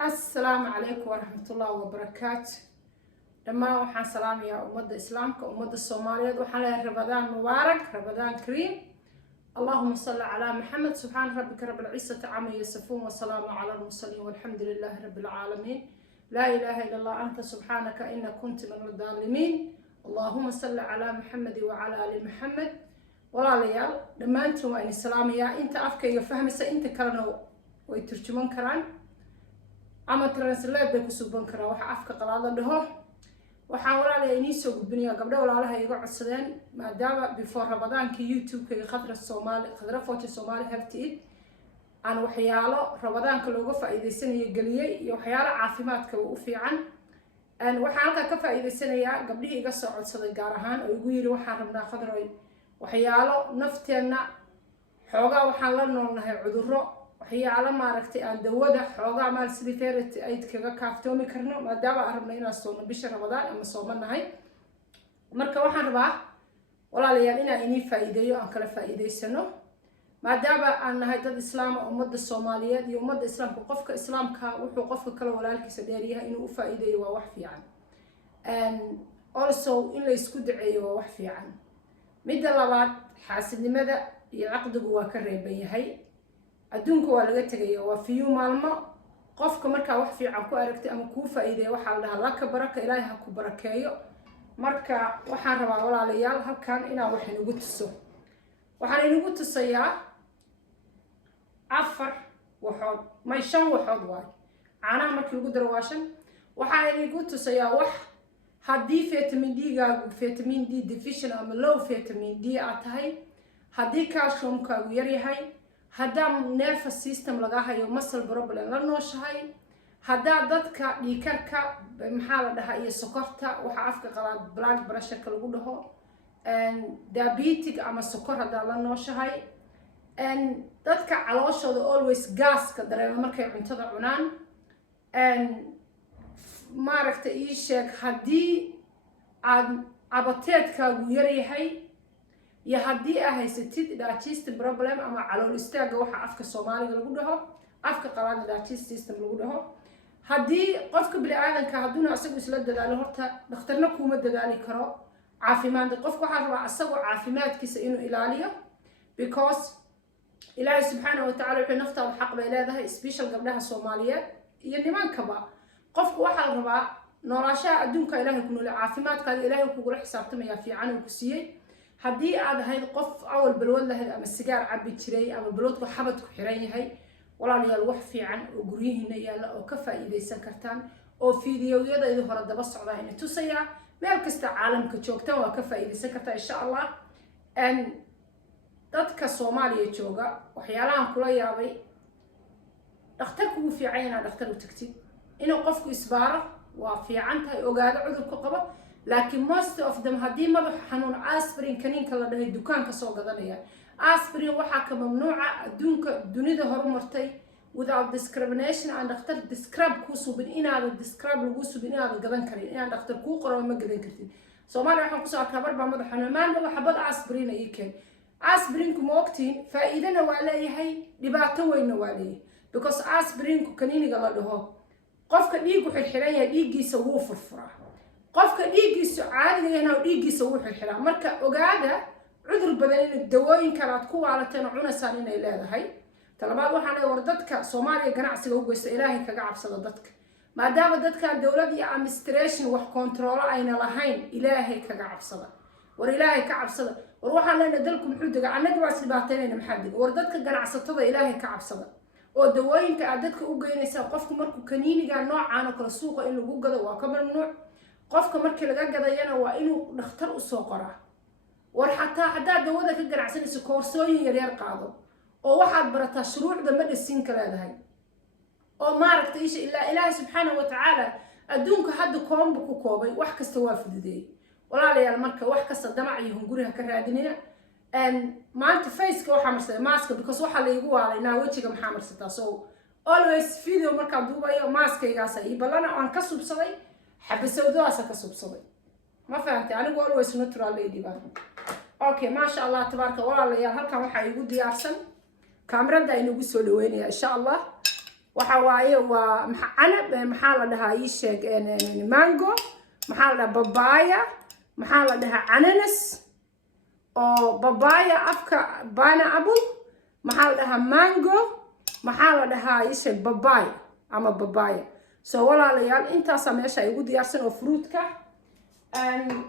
السلام عليكم ورحمة الله وبركاته. لما وحان سلام يا أمد إسلامك أمد الصوماليات وحان رمضان مبارك رمضان كريم. اللهم صل على محمد. سبحان ربك رب العزة عما يصفون وسلام على المرسلين والحمد لله رب العالمين. لا إله إلا الله أنت سبحانك إن كنت من الظالمين. اللهم صل على محمد وعلى آل محمد. ولا ليال لما أنتم وإن السلام يا أنت أفكا يفهم أنت كرنو ويترجمون كران ama translate bay ku suuban karaa waxa afka qalaada dhaho waxaan walaalahay inii soo gudbinayaa gabdho walaalaha iga codsadeen maadaama before Ramadaanka YouTube-ka khadra foto Soomaali Health aan waxyaalo Ramadaanka looga faa'iideysanayo galiyay iyo waxyaalo caafimaadka u fiican waxaan halka ka faa'iideysanayaa gabdhihii iga soo codsaday gaar ahaan oo igu yiri waxaan rabnaa khadroy waxyaalo nafteena xoogaa waxaan la noolnahay cudurro waxyaalo maaragtay aan dawada xoogaa maal sidii ay kaga kaaftoomi karno maadaama aan rabno inaan soono bisha Ramadaan ama soomanahay marka waxaan rabaa walaalayaal inaan inii faa'iideeyo aan kala faa'iideysano maadaama aan nahay dad islaam ah ummadda Soomaaliyeed iyo ummadda islaamka qofka islaamka wuxuu qofka kale walaalkiisa dheeriyahay inuu u faa'iideeyo waa wax fiican also in la isku duceeyo waa wax fiican midda labaad xaasidnimada iyo caqdigu waa ka reeban yahay adduunka waa laga tagayo waa fiyu maalmo qofka marka wax fiican ku aragtay ama ku faa'iideeyo waxa la dhahaa laka baraka ilaahay ha ku barakeeyo marka waxaan rabaa walaalayaal halkan inaan wax inagu tuso waxaan inagu tusayaa afar waxood may shan waxood waay caanaha markii lagu daro waa shan waxaan inagu tusayaa wax haddii vitamin D-gaagu vitamin D deficient ama low vitamin D aad tahay haddii calcium-kaagu yar yahay haddaa nervous system laga hayo muscle problem la nooshahay haddaa dadka dhiikarka maxaa la dhahaa iyo sokorta waxa afka qalaad blood pressure lagu dhaho diabetic ama sokor haddaa la nooshahay dadka calooshooda always gaaska dareema markay cuntada cunaan maaragta ii sheeg haddii aad abateedkaagu yar yahay iyo haddii ay haysatid digestive problem ama calool istaaga waxa afka Soomaaliga lagu dhaho afka qalaad digestive system lagu dhaho haddii qofka bini'aadanka hadduna asagu isla dadaalo horta dhakhtarna kuma dadaali karo caafimaad qofku waxa rabaa asagu caafimaadkiisa inuu ilaaliyo because Ilaahay subhanahu wa ta'ala wuxuu naftaada xaq bay leedahay special gabdhaha Soomaaliyeed iyo nimankaba qofku waxa la rabaa nolosha adduunka Ilaahay ku nool caafimaadkaaga Ilaahay kugu xisaabtamaya fiican uu ku siiyay haddii aad ahayd qof awal balwad lahayd ama sigaar cabbi jiray ama balwadku xabad ku xiran yahay walaalayaal wax fiican oo guryihiina yaala oo ka faa'iideysan kartaan oo fiidiyowyadayda hore daba socdaa inay tusaya meel kasta caalamka joogtaan waa ka faa'iideysan kartaa insha Allah dadka Soomaaliya jooga waxyaalahan kula yaabay dhakhtarku uu fiican yahay dhakhtar u tagtid inuu qofku isbaaro waa fiican tahay ogaado cudurku qabo laakiin most of them haddii madax xanuun aspirin kaniinka la dhahay dukaanka soo gadanaya aspirin waxa ka mamnuuca adduunka dunida horumartay without discrimination and dhakhtar describe ku subin inaad describe lagu subin inaad gadan karin inaad dhakhtar ku qoro ma gadan kartid Soomaaliya waxaan ku soo kabar baa madax xanuun maanta waxa bad aspirin ay keen aspirin ku moogtiin faa'iidana waa leeyahay dhibaato weyn waa leeyahay because aspirin ku kaniiniga la dhaho qofka dhiigu xirxiran yahay dhiigiisa wuu furfuraa qofka dhiigiisa caadiga ah oo dhiigiisa uu xirxiraa marka ogaada cudur badan in dawooyin kala ku waalateen cunasaan inay leedahay talabaad waxaan leeyahay war dadka Soomaaliya ganacsiga u geysta Ilaahay kaga cabsada dadka maadaama dadka dawlad iyo administration wax control ayna lahayn Ilaahay kaga cabsada war Ilaahay ka cabsada war waxaan leenahay dalku muxuu diga anaga waa sibaateynayna maxaa diga war dadka ganacsatada Ilaahay ka cabsada oo dawooyinka aad dadka u geynaysa qofku markuu kaniiniga noocaan oo kala suuqa in lagu gado waa ka mamnuuc qofka markii laga gadayana waa inuu dhakhtar u soo qoraa war xataa hadaa dawada ka ganacsanayso koorsooyin yar yar qaado oo waxaad barataa shuruucda medicine-ka leedahay oo maaragtay Ilaahay subhanahu wa ta'ala adduunka hadda koombu ku koobay wax kasta waa fududeey walaalayaal marka wax kasta damac iyo hunguriga ka raadinina maanta face-ka waxa marsaday mask because waxa la igu waalaynaa wajiga maxaa marsataa so always video marka duubayo maskaygaas ay balana aan ka subsaday حبسودواسا كسبصدي ما فهمتي أنا أقول always natural lady بقى أوكي ما شاء الله تبارك والله يا هالكم waxa igu diyaarsan كاميرا دا inagu soo dhaweynaya insha Allah waxa waaye waa canab maxaa la dhahaa ii sheeg mango maxaa la dhahaa babaya maxaa la dhahaa ananas oo babaya afka pineapple maxaa la dhahaa mango maxaa la dhahaa ii sheeg babaya ama babaya so walaalayaal intaasa meesha igu diyaarsan oo fruitka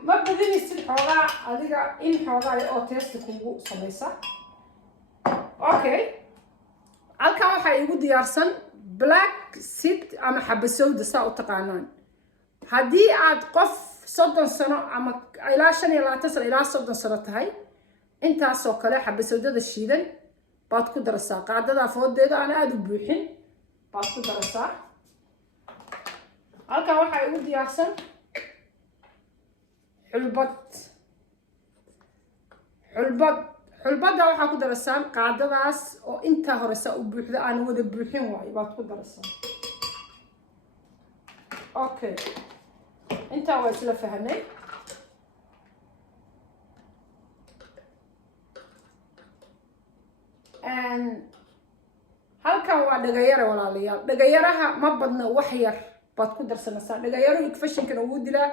ma badinaysid xoogaa adiga in xoogaa oo test kugu samaysa okay halkan waxaa igu diyaarsan black seed ama xabasowda saa u taqaanaan haddii aad qof 30 sano ama ilaa 25 sano ilaa 30 sano tahay intaasoo kale xabasowdada shiidan baad ku daraysaa qaadada foodeeda aan aad u buuxin baad ku daraysaa halkan waxaa igu diyaarsan xulbada waxaa ku darasaan qaadadaas oo intaa horeysa u buuxda aan wada buuxin waayo baad ku darasaan okay intaa waa isla fahanay halkan waa dhagayara walaalayaal dhagayaraha ma badna wax yar baad ku darsanaysaa dhagayaro infectionkana wuu dilaa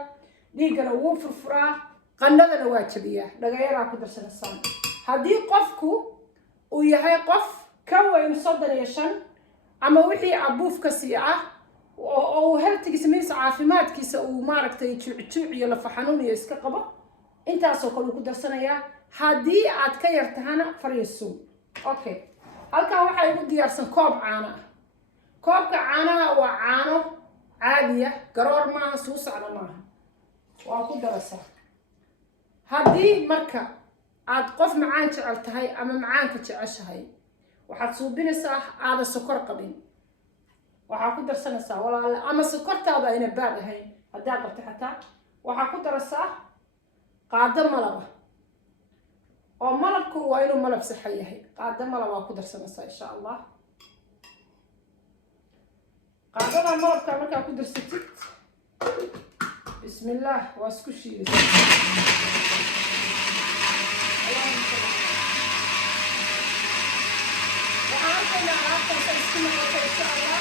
dhiiggana wuu furfuraa qandhadana waa jabiyaa dhagayaraa ku darsanaysaan haddii qofku uu yahay qof ka weyn 35 ama wixii abuufka sii ah oo uu healthigiisa meesha caafimaadkiisa uu maaragtay juuc iyo lafa xanuun iyo iska qabo intaasoo kale ku darsanayaa haddii aad ka yartahana fariiso okay halkan waxaa igu diyaarsan koob caano ah koobka caanaha waa caano caadiya garoor maaha suusacna maaha waa ku daraysaa haddii marka aad qof macaan jecel tahay ama macaanka jeceshahay waxaad suubinaysaa aada sokor qabin waxaa ku darsanaysaa walaal ama sokortaada ayna baad ahayn haddaad qabto xataa waxaa ku daraysaa qaado malaba oo malabku waa inuu malab saxa yahay qaado malab waa ku darsanaysaa insha allah qaadada malabka markaa ku darsatid بسم الله واسكو شيء وعارفة عارفة سيسكن الوقت إن شاء الله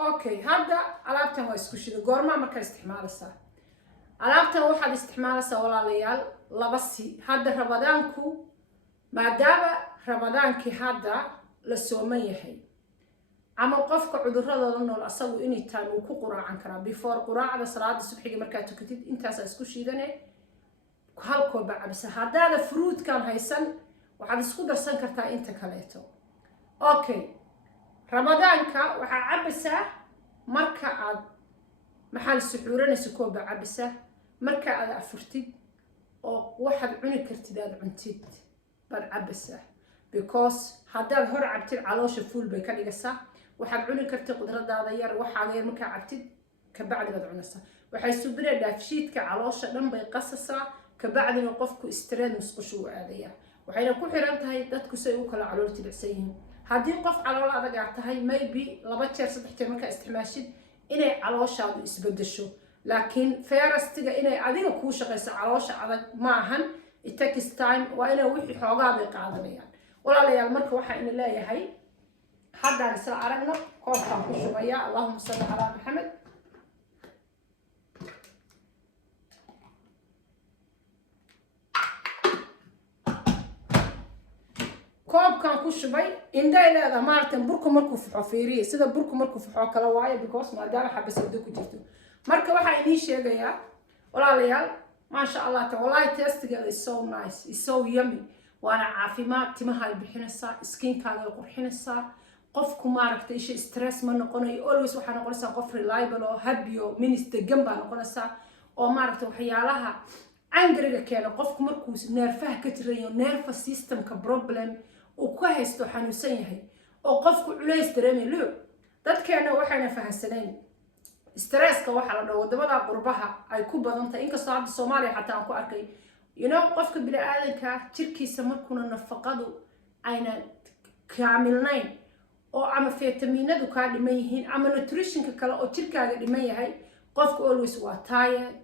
اوكي هذا alaabtan waa isku shido goorma marka isticmaalaysaa alaabtan waxaad isticmaalaysaa walaalayaal laba si hadda rabadaanku maadaama rabadaankii hadda la sooman yahay ama qofka cudurradooda nool asagu inay taan uu ku quraacan karaa before quraacda salaada subaxiga markaa tukatid intaas isku shiidane hal koob cabisa haddaada fruitkan haysan waxaad isku darsan kartaa inta kaleeto okay ramadaanka waxaa cabisaa marka aad maxal suxuuranaysa kooba cabisa marka aad afurtid oo waxaad cuni kartid aad cuntid baad cabisa because haddaad hor cabtid caloosha fuul bay ka dhigaysaa waxaad cuni kartid qudradaada yar waxaaga yar markaa cabtid kabacdi baad cunaysaa waxay subinay dhaafshiidka caloosha dhan bay qasasaa kabacdina qofku istiraad musqushu u aadaya waxayna ku xiran tahay dadku say u kala calool jilicsan yihiin haddii qof calool adag aad tahay maybe 2 jeer 3 jeer markaa isticmaashid inay calooshaadu isbedesho laakiin ferastiga inay adiga kuu shaqayso caloosha adag ma ahan it takes time waa inay wixii xoogaa bay qaadanayaan walaalayaal marka waxaa ina leeyahay haddaan isla aragno koobkaan ku shubaya allahumma salli calaa maxamed koobkan ku shubay indhay leedahay maartan burku markuu fuxo fiiriye sida burku markuu fuxo kala waayo because maadaama xabasada ku jirto marka waxaa idin sheegayaa walaalayaal maasha allah ta wallahi tastiga is so nice is so yummy waana caafimaad timaha ay bixinaysaa skinkaaga ay qurxinaysaa qofku maaragtay isha stress ma noqonayo always waxaa noqonaysaa qof reliable oo happy oo minister gamba noqonaysaa oo maaragtay waxyaalaha angriga keena qofku markuu neerfaha ka jirayo nervous systemka problem uu ka haysto xanuunsan yahay oo qofku culays dareemayo dadkeena waxayna fahansaneen stresska waxa la dhaho wadamada qurbaha ay ku badan tahay inkastoo hadda Soomaaliya xataa aan ku arkay qofka bini aadanka jirkiisa markuna nafaqadu ayna kaamilnayn oo ama fitamiinadu ka dhiman yihiin ama nutritionka kale oo jirkaaga dhiman yahay qofku always waa tired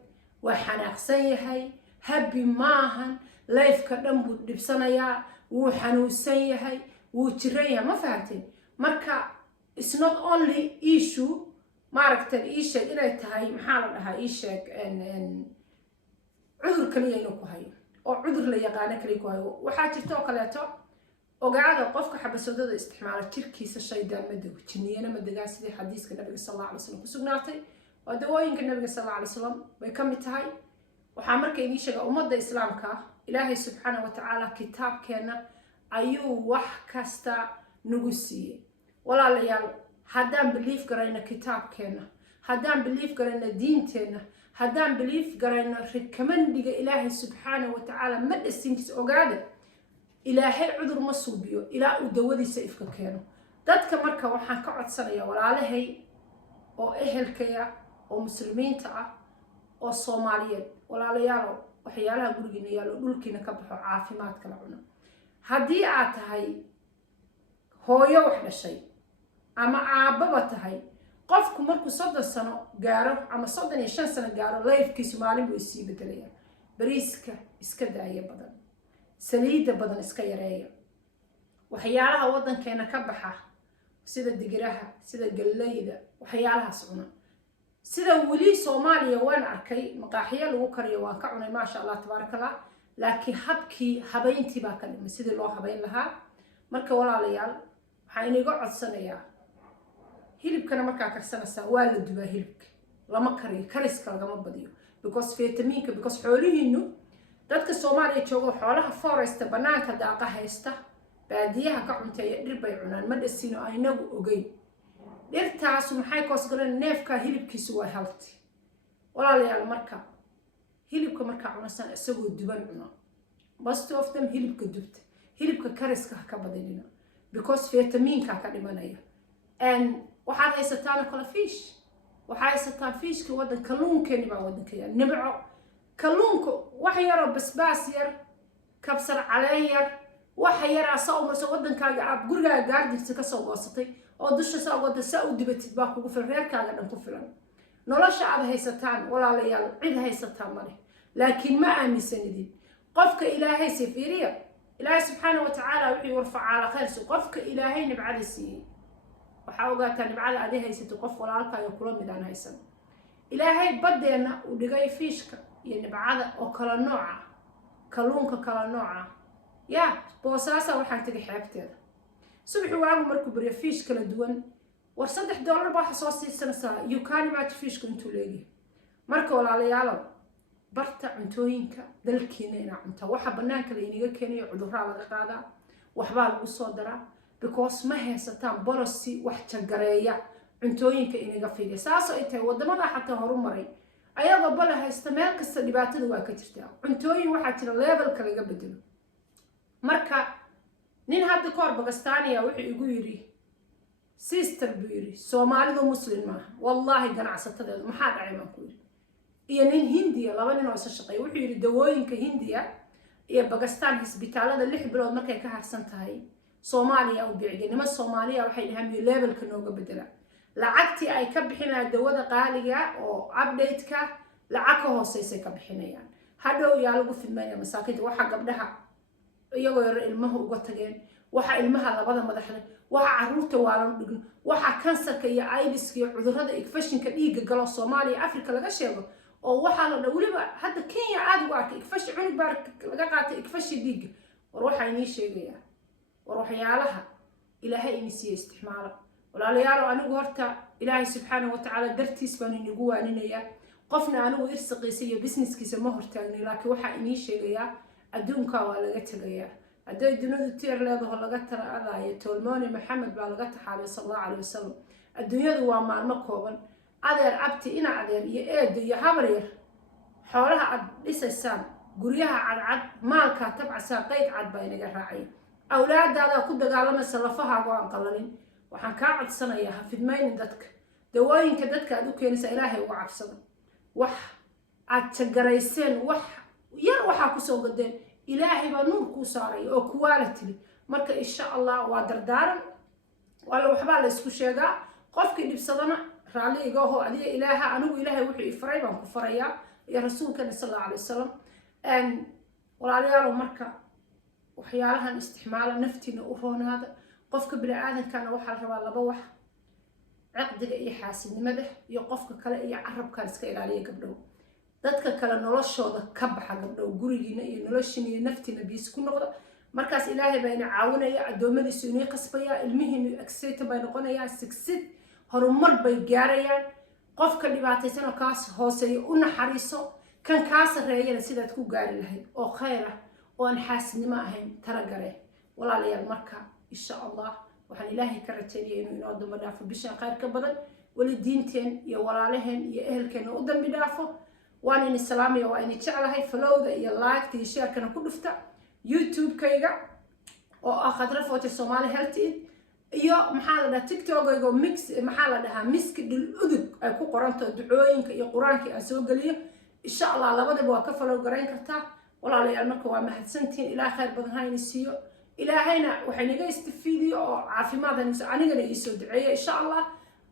waa xanaaqsan yahay happy maahan life-ka dhan buu dhibsanayaa wuu xanuunsan yahay wuu jiran yahay ma fahamteen marka it's not only issue maaragtay ii sheeg inay tahay maxaa la dhahaa ii sheeg cudur kaliya inuu ku hayo oo cudur la yaqaano kaliya ku hayo waxaa jirta oo kaleeto ogaada qofka xabasodada isticmaala jirkiisa shaydaan ma dego jinniyana ma degaa sidii xadiiska nabiga sallallahu alayhi wasallam ku sugnaatay waa dawooyinka nabiga sallallahu alayhi wasallam way ka mid tahay waxaa marka idin sheega ummadda islaamka ilaahay subxaanahu wa tacaala kitaabkeena ayuu wax kasta nagu siiyey walaalayaal haddaan belief garayna kitaabkeena haddaan belief garayna diinteena haddaan belief garayna recommendga ilaahay subxaanahu wa tacaala ma dhasinkiisa ogaada ilaahay cudur ma suubiyo ilaa uu dawadiisa ifka keeno dadka marka waxaan ka codsanayaa walaalahay oo ehelkaya oo muslimiinta ah oo Soomaaliyeed walaalayaal waxyaalaha gurigiina yaalo dhulkiina ka baxo caafimaadka la cuno haddii aad tahay hooyo wax dhashay ama aababa tahay qofku markuu 30 sano gaaro ama 35 sano gaaro lifekiisu maalin buu isii bedelaya bariiska iska daaya badan saliida badan iska yareeya waxyaalaha wadankeena ka baxa sida digiraha sida gallayda waxyaalahaas cuna sida wali Soomaaliya waan arkay maqaaxiyo lagu kariyo waan ka cunay ma sha Allah tabarakallah laakiin habkii habayntii baa ka dhimay sidii loo habayn lahaa marka walaalayaal waxaan inaga codsanayaa hilibkana markaa karsanaysaa waa la dubaa hilibka lama kariyo kariska lagama badiyo because vitaminka because xoolihiinu dadka Soomaaliya joogo xoolaha forest banaanka daaqa haysta baadiyaha ka cunteeya dhir bay cunaan ma dhasino aynagu ogeyn dhirtaas maxay koos galeen neefka hilibkiisu waa healthy walaalayaal marka hilibka marka cunasan isagoo duban cuno most of them hilibka dubta hilibka kariska ka badinina because vitaminka ka dhimanaya and waxaad haysataan kala fish waxaad haysataan fishka wadan kalluunkeeni baa wadanka yaal nibco kalluunku wax yar oo basbaas yar kabsar caleen yar wax yar asoo marso wadankaaga aad gurigaaga gaardigta ka soo goosatay oo dusha soo wada saa u dibatid baa kugu filan reerkaaga dhan ku filan nolosha aad haysataan walaalayaal cid haysataan male laakiin ma aaminsanidin qofka ilaahay sifiiriya ilaahay subxaanahu wa tacaala wuxuu warfaca khayr qofka ilaahay nibcada siiyay waxa ogaataa nibcada aad haysato qof walaalkaaga kula mid aan haysan ilaahay badeena u dhigay fiishka iyo nibcada oo kala nooca kalluunka kala nooca ya boosaasa waxaan tagay xeebteeda subaxii waagu markuu bariyo fish kala duwan war $3 baa soo siisanaysaa you can imagine fish intuu leeyahay marka walaalayaal barta cuntooyinka dalkeena ina cunta waxa banaanka la inaga keenayo cudurrada laga qaadaa waxba lagu soo daraa because ma haysataan policy wax jagareeya cuntooyinka inaga fiidiya saas ay tahay wadamada xataa horumaray ayagoo bal haysta meel kasta dhibaatada waa ka jirtaa cuntooyin waxa jira levelka laga bedelo marka nin hadda koor Pakistaniya wuxuu igu yiri sister biri Soomaalidu muslim ma wallahi ganacsatada maxaa dhacay ma ku yiri iyo nin Hindiya laba nin oo isa shaqeey wuxuu yiri dawooyinka Hindiya iyo Pakistan isbitaalada 6 bilood markay ka harsan tahay Soomaaliya u biicnimo Soomaaliya waxay dhahaan levelka nooga bedela lacagtii ay ka bixinayaan dawada qaaliga oo update-ka lacag ka hooseysa ka bixinayaan hadhow yaa lagu fidmaya masaakiinta waxa gabdhaha iyagoo yar ilmaha uga tageen waxa ilmaha labada madaxle waxa caruurta waalan dhigin waxa kansarka iyo AIDS iyo cudurrada infectionka dhiigga galo Soomaaliya Afrika laga sheego oo waxa la waliba hadda Kenya aad ugu arkay infection cunug baa laga qaatay infection dhiigga war waxa inii sheegaya war waxyaalaha ilaahay inii siiyay isticmaala walaalayaal anigu horta ilaahay subxaanahu wa tacaala dartiis baan inigu waaninaya qofna anigu irsaqiisa iyo businesskiisa ma hortaagnay laakiin waxa inii sheegaya adduunka waa laga tagayaa haday dunida tiir leedahay laga taraadayo tolmooni maxamed baa laga taxaalay sallallahu alayhi wasallam adduunyadu waa maalmo kooban adeer abti ina adeer iyo eedo iyo habar yar xoolaha aad dhisaysaan guryaha cadcad maalka tabcasa qeyd cad baa inaga raacay awlaadaada ku dagaalamaysa lafahaaga aan qalalin waxaan ka codsanayaa hafidmaynin dadka dawooyinka dadka aad u keenaysa ilaahay uga cabsado wax aad jagarayseen wax yar waxaa kusoo gadeen ilaahay baa nuur kuu saaray oo quality marka insha allah waa dardaaran wala waxbaa la isku sheegaa qofkii dhibsadana raali iga hoo adiga ilaaha anigu ilaahay wuxuu ifaray baan ku farayaa iyo rasuulkana sallallahu alayhi wasallam walaalayaal marka waxyaalahan isticmaala naftiina u roonaada qofka bini aadankana waxaa la rabaa laba wax caqdiga iyo xaasidnimada iyo qofka kale iyo carabka iska ilaaliya gabdhow dadka kale noloshooda ka baxa gabdhow gurigiina iyo noloshiina iyo naftiina biis ku noqda markaas ilaahay baa ina caawinaya adoomadiisu inay qasbaya ilmihiina excited bay noqonayaan succeed horumar bay gaarayaan qofka dhibaataysan oo kaas hooseeyo u naxariiso kan kaa sareeyana sidaad ku gaari lahayd oo khayr ah oo aan xaasidnimo ahayn taragare walaalayaal marka insha allah waxaan ilaahay ka rajeynaya inuu inoo dambi dhaafo bishan khayr ka badan wali diinteen iyo walaalaheen iyo ehelkeena u dambi dhaafo waan ini salaamaya waa ini jeclahay followda iyo like iyo share-kana ku dhufta youtube-kayga oo ah Khadra Fawzi Somali Health iyo maxaa la dhahaa TikTok-ayga mix maxaa la dhahaa miski dhul udug ay ku qoranto ducooyinka iyo quraanka aan soo galiyo insha allah labadaba waa ka follow gareyn kartaa walaalayaal marka waa mahadsantiin ilaahay khayr badan ha inisiiyo ilaahayna waxay naga istifiidiyo oo caafimaad anigana ii soo duceeyo insha allah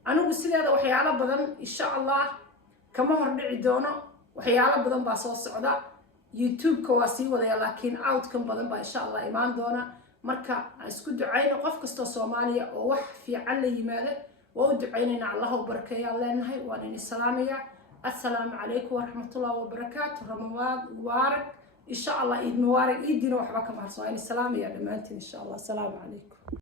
anigu sideeda waxyaalo badan insha allah kama hor dhici doono waxyaalo badan baa soo socda youtube-ka waa sii wadaya laakiin outcome badan baa insha allah imaan doona marka aan isku ducayno qof kastoo Soomaaliya oo wax fiican la yimaado waa u ducaynayna Allah u barakeeyo leenahay waan in salaamaya assalaamu calaykum waraxmatullaahi wabarakaatuh ramadaan mubaarak insha allah iid mubaarak iidina waxba kama harso in salaamaya dhamaantiin insha allah assalaamu calaykum